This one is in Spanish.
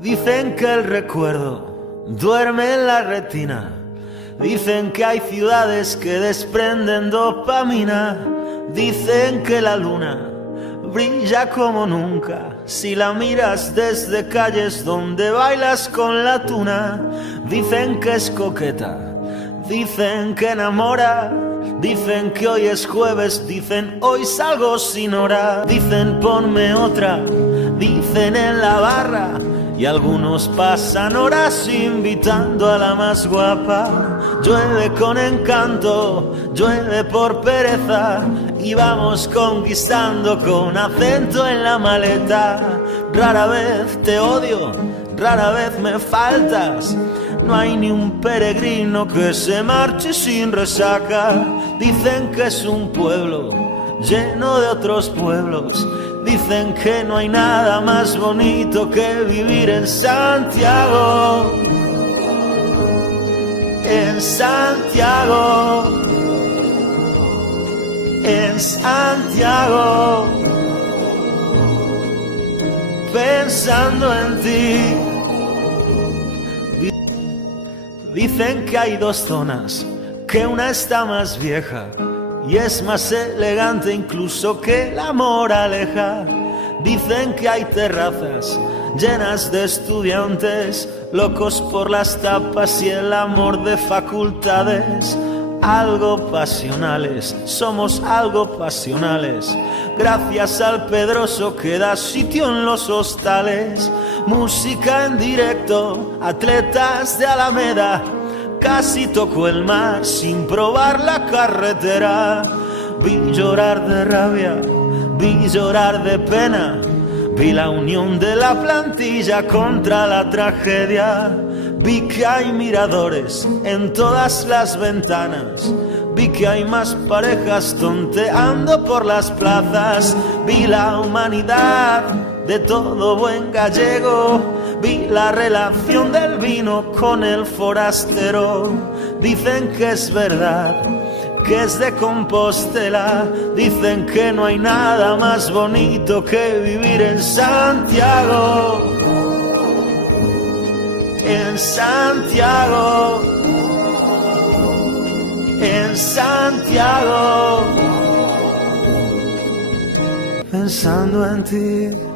Dicen que el recuerdo duerme en la retina. Dicen que hay ciudades que desprenden dopamina. Dicen que la luna brilla como nunca si la miras desde calles donde bailas con la tuna. Dicen que es coqueta, dicen que enamora. Dicen que hoy es jueves, dicen hoy salgo sin hora. Dicen ponme otra, dicen en la barra. Y algunos pasan horas invitando a la más guapa. Llueve con encanto, llueve por pereza. Y vamos conquistando con acento en la maleta. Rara vez te odio, rara vez me faltas. No hay ni un peregrino que se marche sin resaca. Dicen que es un pueblo lleno de otros pueblos. Dicen que no hay nada más bonito que vivir en Santiago. En Santiago. En Santiago. Pensando en ti. Dicen que hay dos zonas, que una está más vieja y es más elegante incluso que la moraleja. Dicen que hay terrazas llenas de estudiantes locos por las tapas y el amor de facultades. Algo pasionales, somos algo pasionales. Gracias al Pedroso que da sitio en los hostales. Música en directo, atletas de Alameda. Casi tocó el mar sin probar la carretera. Vi llorar de rabia, vi llorar de pena. Vi la unión de la plantilla contra la tragedia. Vi que hay miradores en todas las ventanas. Vi que hay más parejas tonteando por las plazas. Vi la humanidad de todo buen gallego. Vi la relación del vino con el forastero. Dicen que es verdad, que es de Compostela. Dicen que no hay nada más bonito que vivir en Santiago. En Santiago. En Santiago. Pensando en ti.